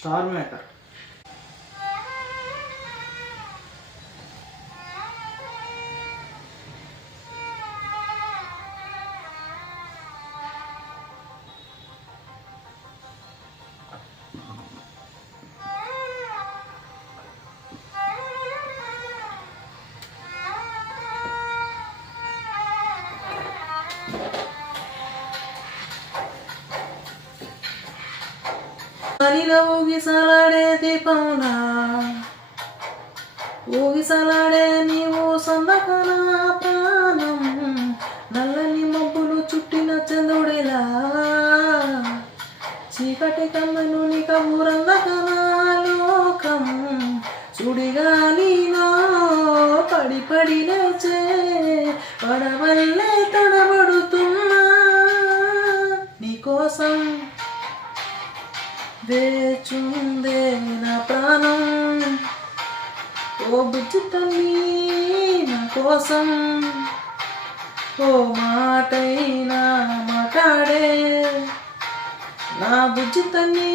Star maker. అనిల ఊగిసలాడే దీపమునా ఊగిసలాడే నీవు సందకన ప్రాణం నల్లని మబ్బులు చుట్టిన చంద్రుడిలా చీకటి కమ్మను నిక ఊరందకన లోకం సుడిగాలిలో పడి పడి లేచే పడవల్లే తడబడుతున్నా నీకోసం వేచుందే నా ప్రాణం ఓ బుజ్జి తల్లి నా కోసం ఓ మాటైనా మాట్లాడే నా బుజ్జి తల్లి